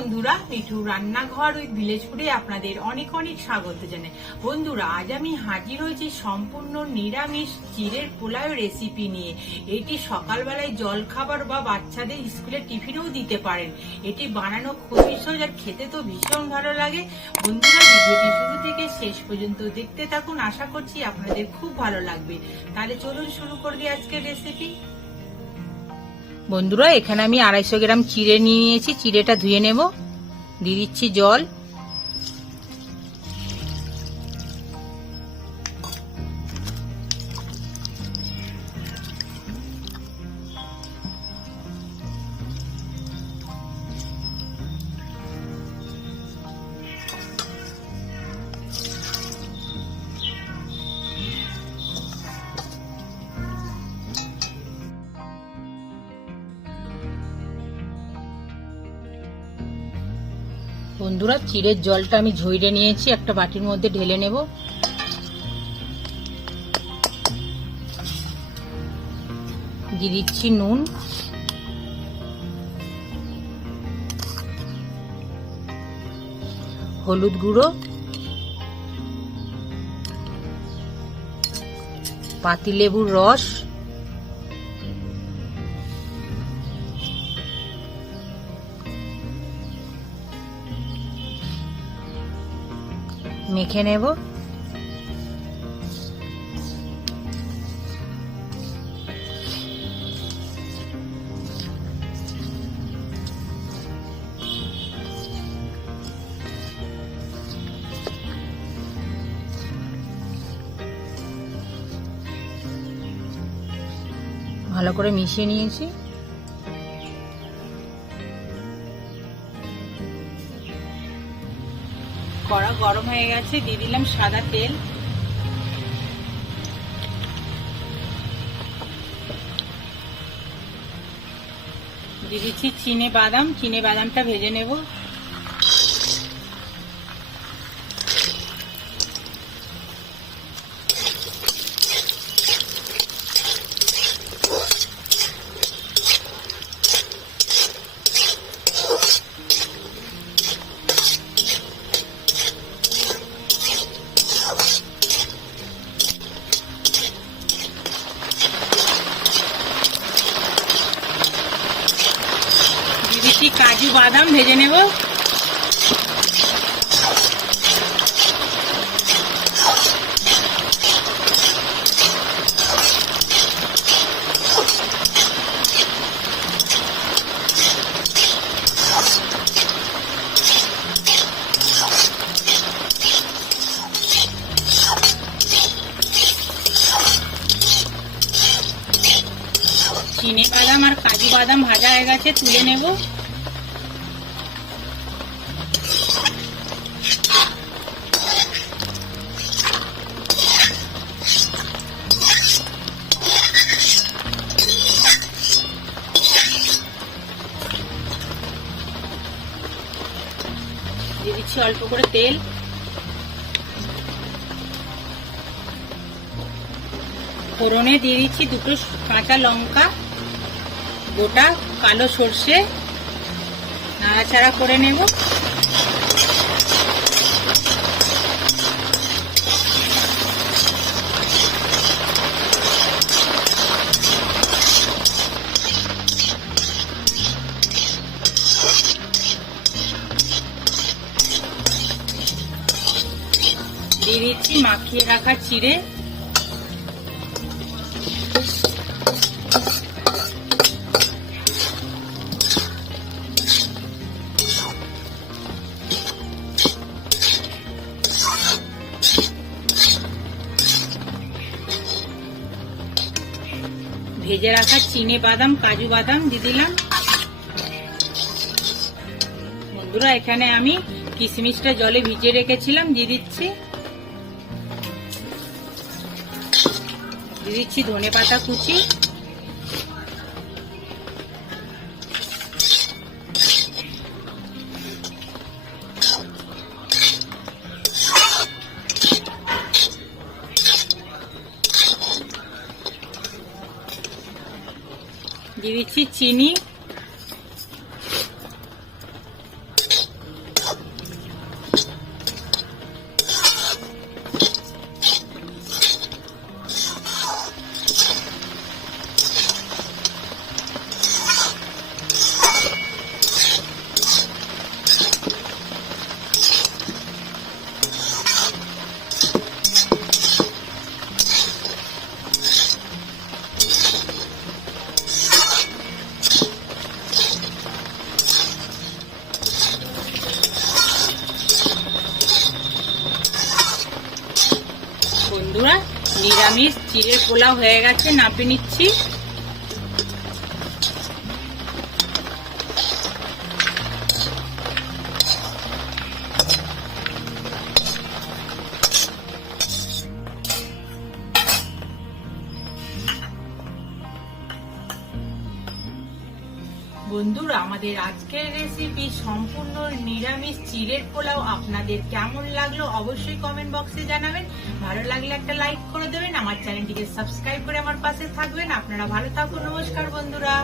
বন্ধুরা, মিঠু রান্নাঘর ওই ভিলেজপুরে আপনাদের অনেক অনেক স্বাগত জানাই। বন্ধুরা, আজ আমি হাজির হয়েছি সম্পূর্ণ নিরামিষ চিড়ের পোলাও রেসিপি নিয়ে। এটি সকালবেলায় জলখাবার বা বাচ্চাদের স্কুলে টিফিনেও দিতে পারেন। এটি বানানো খুবই সহজ আর খেতে তো ভীষণ ভালো লাগে। বন্ধুরা, ভিডিওটি শুরু থেকে শেষ পর্যন্ত দেখতে থাকুন। আশা করছি আপনাদের খুব ভালো লাগবে। তাহলে চলুন শুরু করবি আজকের রেসিপি বন্ধুরা এখানে আমি আড়াইশো গ্রাম চিড়ে নিয়ে নিয়েছি। চিড়েটা ধুয়ে নেব। দিয়ে দিচ্ছি জল। বন্ধুরা, চিড়ের জলটা আমি ঝইরে নিয়েছি, একটা বাটির মধ্যে ঢেলে নেব। দিয়ে দিচ্ছি নুন। হলুদ গুঁড়ো। পাতিলেবুর রস। মেখে নেব। ভালো করে মিশিয়ে নিয়েছি। কড়া গরম হয়ে গেছে, দিয়ে দিলাম সাদা তেল। দিয়ে দিচ্ছি চিনে বাদাম, চিনে বাদামটা ভেজে নেব। দিয়ে কাজু বাদাম ভেজে নেব। চিনে বাদাম আর কাজু বাদাম ভাজা হয়ে গেছে, তুলে নেব। অল্প করে তেল। ফোড়নে দিয়ে দিচ্ছি দুটো কাঁচা লঙ্কা, গোটা কালো সর্ষে। নাড়াচাড়া করে নেব। দিয়ে দিচ্ছি, মাখিয়ে রাখা চিড়ে। ভেজে রাখা চিনে বাদাম, কাজু বাদাম দিয়ে দিলাম। বন্ধুরা, এখানে আমি কিশমিশটা জলে ভিজিয়ে রেখেছিলাম, দিয়ে দিচ্ছি। দিচ্ছি ধনে পাতা কুচি। দিয়ে দিচ্ছি চিনি। বন্ধুরা নিরামিষ চিড়ে পোলাও হয়ে গেছে নাপি নিচ্ছি। বন্ধুরা, আমাদের আজকের রেসিপি সম্পূর্ণ নিরামিষ চিলের পোলাও। আপনাদের কেমন লাগল অবশ্যই কমেন্ট বক্সে জানাবেন। ভালো লাগলে একটা লাইক করে দেবেন। আমার চ্যানেলটিকে সাবস্ক্রাইব করে আমার পাশে থাকবেন। আপনারা ভালো থাকুন। নমস্কার বন্ধুরা।